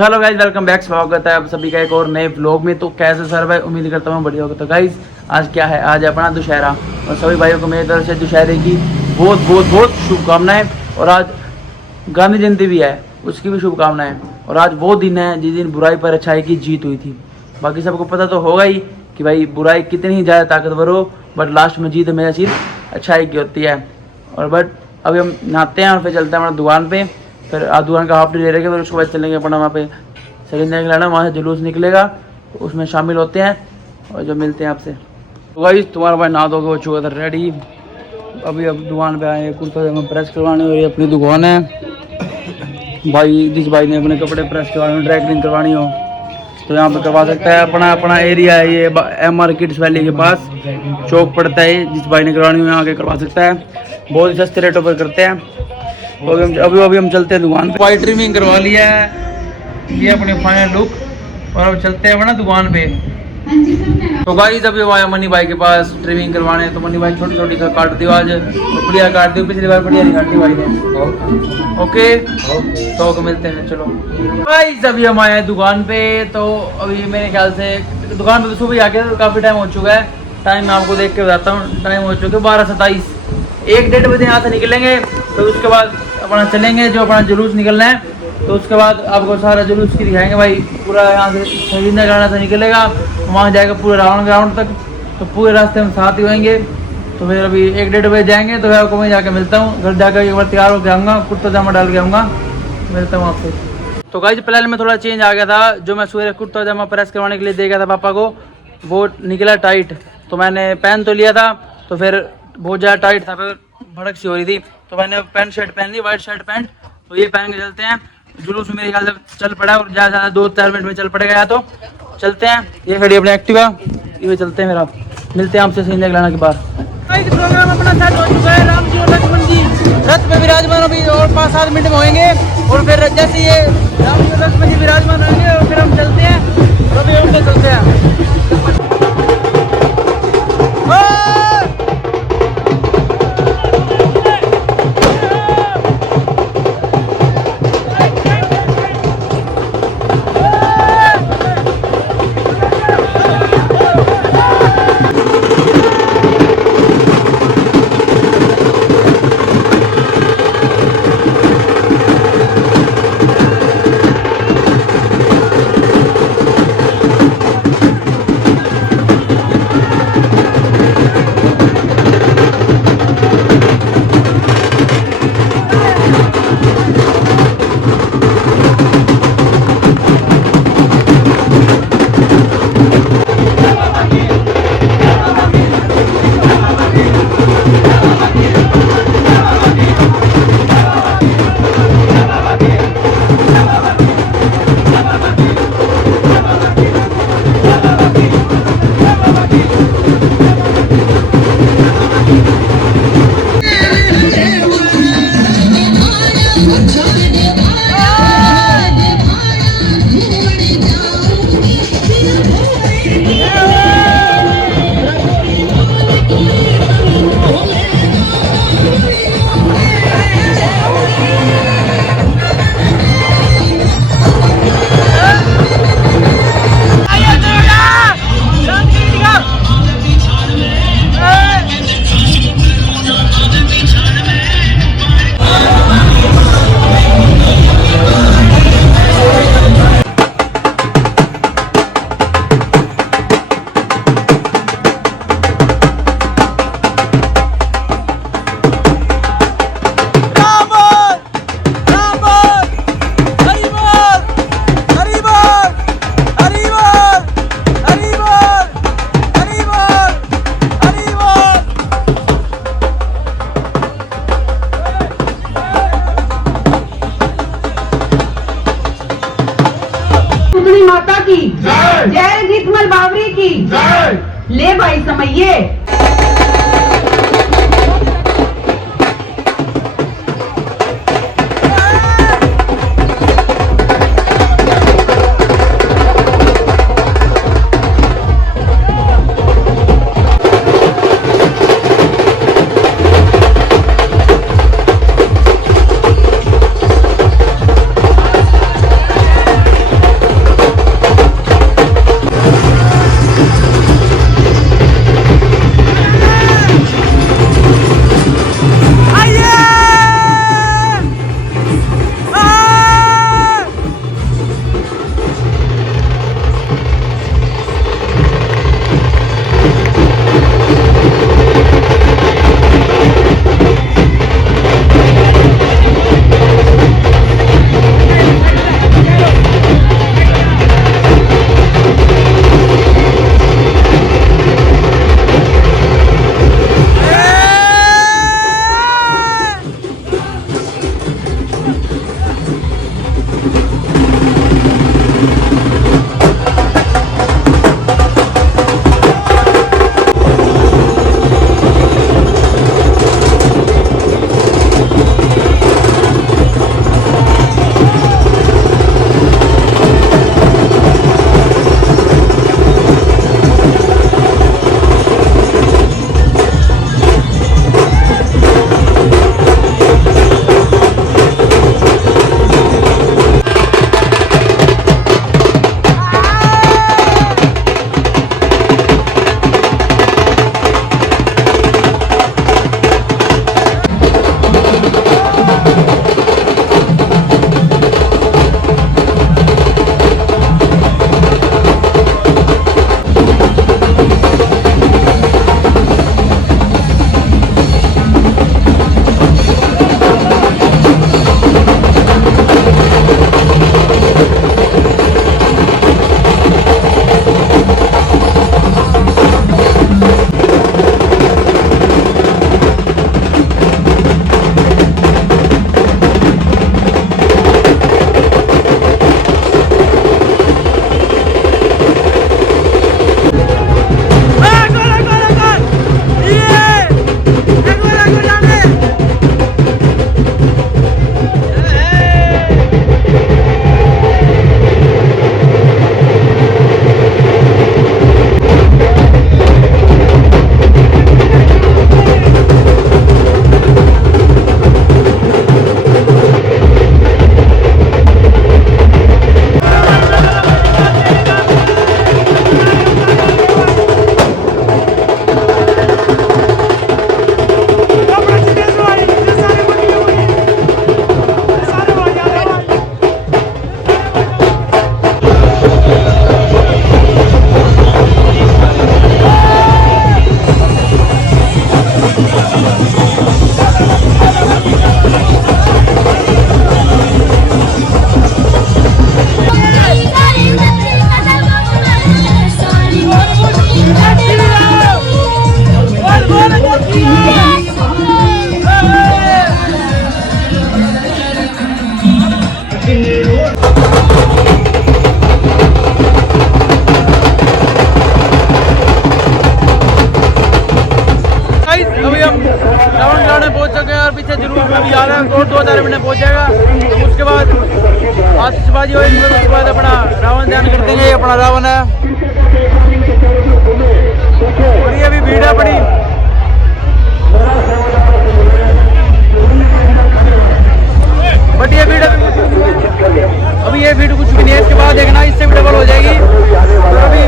Hello guys, welcome back. स्वागत है आप सभी का एक और नए व्लॉग में। तो कैसे सर भाई, उम्मीद करता हूँ बढ़िया होगा। तो गाइज आज क्या है, आज है अपना दुशहरा और सभी भाइयों को मेरी तरफ से दुशहरे की बहुत बहुत बहुत शुभकामनाएं। और आज गांधी जयंती भी है, उसकी भी शुभकामनाएं। और आज वो दिन है जिस दिन बुराई पर अच्छाई की जीत हुई थी। बाकी सबको पता तो होगा ही कि भाई बुराई कितनी ही ज़्यादा ताकतवर हो, बट लास्ट में जीत हमेशा सिर्फ अच्छाई की होती है। और बट अभी हम नहाते हैं और फिर चलते हैं अपना दुकान पे। फिर आज दुकान का हाफ डे ले रहे फिर उसके बाद चलेंगे अपना वहाँ पे सेकंड निकलाना, वहाँ से जुलूस निकलेगा तो उसमें शामिल होते हैं और जो मिलते हैं आपसे। तो भाई तुम्हारा भाई नहा धो के हो चुका था रेडी। अभी अब दुकान पे आए, कुर्ता जामा प्रेस करवाने और ये अपनी दुकान है भाई। जिस भाई ने अपने कपड़े प्रेस करवाने, ड्राई क्लीन करवानी हो तो यहाँ पे करवा सकता है। अपना एरिया है ये MR किड्स वैली के पास चौक पड़ता है। जिस भाई ने करवानी हो यहाँ आके करवा सकता है, बहुत ही सस्ते रेटों पर करते हैं। तो अभी हम चलते हैं दुकान पे। वाइट ट्रिमिंग करवा लिया है, ये अपने फाइनल लुक। और अब चलते हैं अपना दुकान पे। तो गाइस अभी आया मनी भाई के पास ट्रिमिंग करवाने। तो मनी भाई छोटी छोटी काट दियो आज, तो बढ़िया काट दियो, पिछली बार बढ़िया नहीं काटी भाई ने। ओके तो मिलते हैं। चलो गाइस अभी हम आए हैं दुकान पे। तो अभी मेरे ख्याल से दुकान पे तो सुबह आके काफ़ी टाइम हो चुका है। टाइम मैं आपको देख के बताता हूँ, टाइम हो चुका है 12:27। 1-1:30 बजे यहाँ से निकलेंगे, तो उसके बाद अपना चलेंगे जो अपना जुलूस निकलना है। तो उसके बाद आपको सारा जुलूस की दिखाएंगे भाई। पूरा यहाँ से शहीद नगराना से निकलेगा, वहाँ जाएगा पूरे रावण ग्राउंड तक। तो पूरे रास्ते में साथ ही होंगे। तो फिर अभी 1-1:30 बजे जाएंगे, तो फिर आपको मैं जाके मिलता हूँ। घर जाकर एक बार तैयार होकर आऊँगा, कुर्ता जामा डाल के आऊँगा, मिलता हूँ आपसे। तो गाइस प्लान में थोड़ा चेंज आ गया था। जो मैं सवेरे कुर्ता जामा प्रेस करवाने के लिए दे गया था पापा को, वो निकला टाइट। तो मैंने पहन तो लिया था, तो फिर बहुत ज़्यादा टाइट था, फिर भड़क सी हो रही थी। तो मैंने पैंट शर्ट पहन ली, वाइट शर्ट पैंट। तो ये पहन के चलते हैं। जुलूस में मेरे ख्याल से चल पड़ा और ज़्यादा 2-4 मिनट में चल पड़ेगा। या तो चलते हैं, ये खड़ी अपने एक्टिवा, ये चलते हैं। मेरा मिलते हैं आपसे सीधे लाना के बाद। प्रोग्राम अपना सेट हो चुका है। राम जी और लक्ष्मण जी रथ में विराजमान अभी और 5-7 मिनट में होंगे। और फिर जैसे ये राम जी और लक्ष्मण जी विराजमान होंगे और फिर हम चलते हैं। तो अभी हम चलते हैं। माता की जय, जीतमल बावरी की जय। ले भाई समैये। बाद अपना रावण दहन कर देंगे। ये अपना रावण है और ये भी भीड़ है बड़ी। बट ये भीड़ अभी ये भीड़ कुछ भी नहीं है, इसके बाद देखना इससे भी डबल हो जाएगी। तो अभी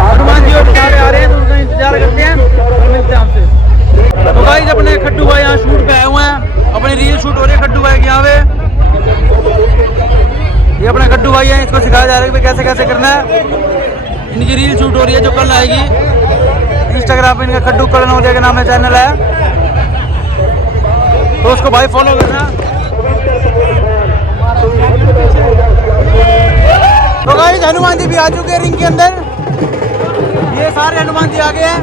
हनुमान जी और सारे आ रहे हैं तो उनका इंतजार करते हैं और मिलते हैं आपसे। तो गाइस अपने खट्टू भाई यहाँ शूट पे आए हुए हैं, अपनी रील शूट हो रही है खट्टू भाई के यहाँ पे। ये अपने खट्टू भाई हैं, इसको सिखाया जा रहा है कि कैसे कैसे करना है। इनकी रील शूट हो रही है जो कल आएगी इंस्टाग्राम पे। इनका खट्टू करणौतिया के नाम में चैनल है, तो उसको भाई फॉलो करना। तो गाइस हनुमान जी भी आ चुके हैं रिंग के अंदर। ये सारे हनुमान जी आ गए हैं।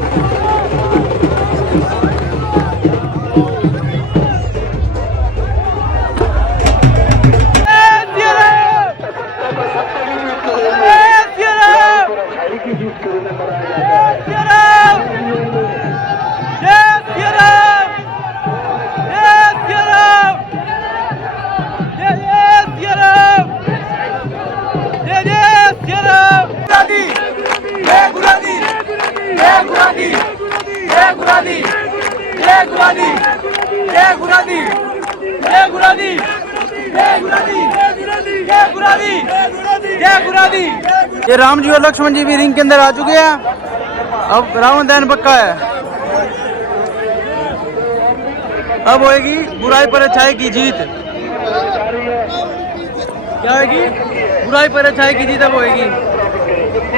ये राम जी और लक्ष्मण जी भी रिंग के अंदर आ चुके हैं। अब रावण दहन पक्का है। अब होएगी बुराई पर अच्छाई की जीत। क्या होगी? बुराई पर अच्छाई की जीत अब होएगी।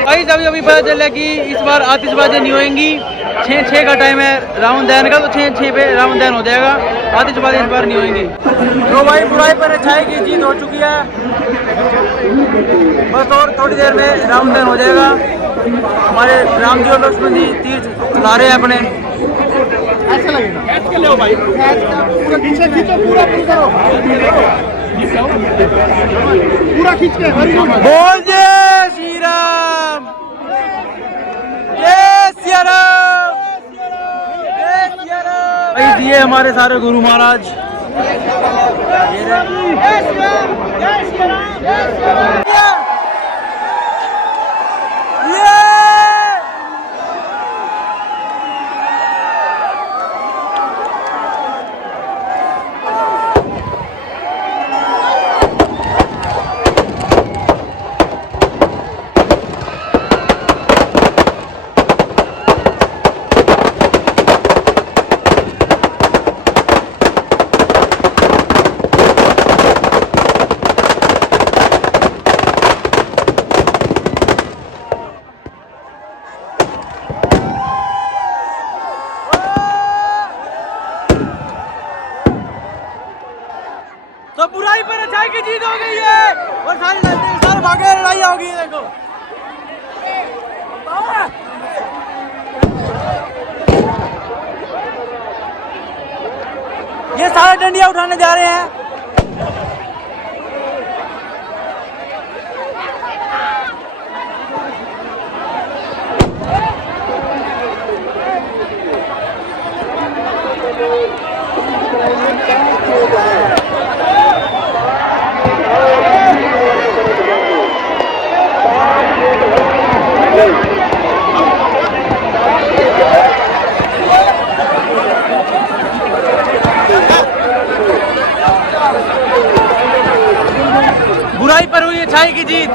भाई अभी पता चला कि इस बार आतिशबाजी नहीं होएंगी। 6 का टाइम है रावण दहन का, तो 6 पे रावण दहन हो जाएगा। आतिशबाजी इस बार नहीं होएंगी। तो भाई बुराई पर अच्छाई की जीत हो चुकी है। बस और थोड़ी देर में रावण दहन हो जाएगा। हमारे राम जी और लक्ष्मण जी तीर चला रहे हैं अपने। ऐसा लगेगा भाई पूरा खींच के बोल जय श्री राम, जय सिया राम, जय सिया राम। भाई दिए हमारे सारे गुरु महाराज। तो बुराई पर अच्छाई की जीत हो गई है और सारे भागे लड़ाई होगी। देखो ये सारे डंडियां उठाने जा रहे हैं। बुराई पर हुई अच्छाई की जीत।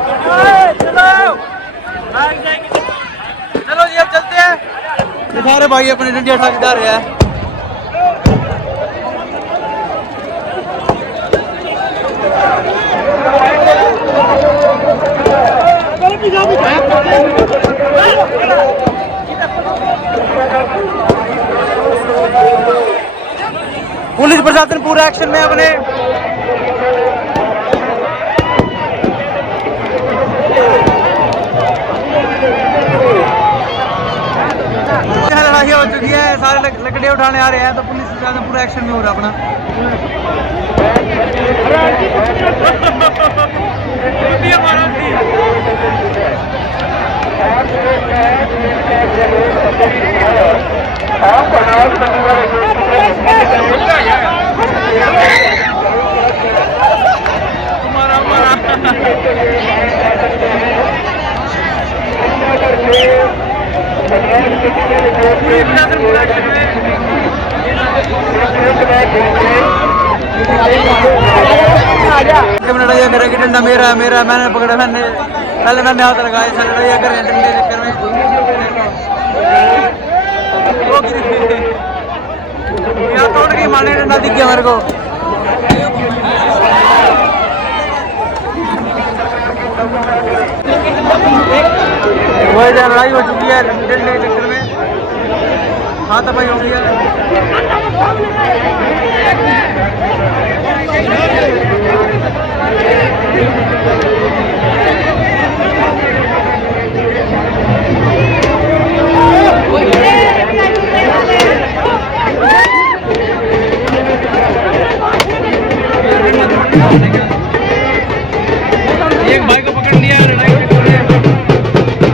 चलो जी अब चलते हैं। ये सारे भाई अपने डंडिया उठा के जा रहे हैं। पुलिस प्रशासन पूरा एक्शन में अपने। लड़ाई हो चुकी है, सारे लकड़ियां उठाने आ रहे हैं, तो पुलिस प्रशासन पूरा एक्शन में हो रहा अपना। तुम्हारा मेरा की डंडा मेरा मेरा मैंने पकड़ा मैंने पहले मैंने हाथ लगाया साले लड़ाई कर डंडे चक्कर में यहाँ तोड़ के मारने डंडा दिख गया मेरे को वो इधर लड़ाई हो चुकी है डंडे के चक्कर में हाथापाई हो गई है एक भाई को पकड़ लिया लड़ाई पकड़ लिया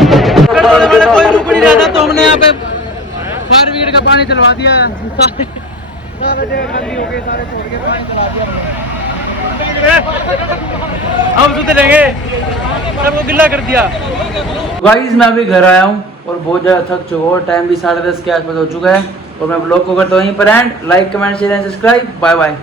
कोई रुक नहीं रहा था तो हमने यहाँ पे फायर ब्रिगेड का पानी चलवा दिया सारे खाली हो गए सारे छोड़ के पानी चला दिया हम सुते रहेंगे सबको गिल्ला कर दिया। गाइस मैं अभी घर आया हूँ और बहुत ज़्यादा थक चुका हूँ टाइम भी 10:30 के आसपास हो चुका है और मैं ब्लॉग को करता हूँ यहीं पर and like comment share and subscribe bye bye.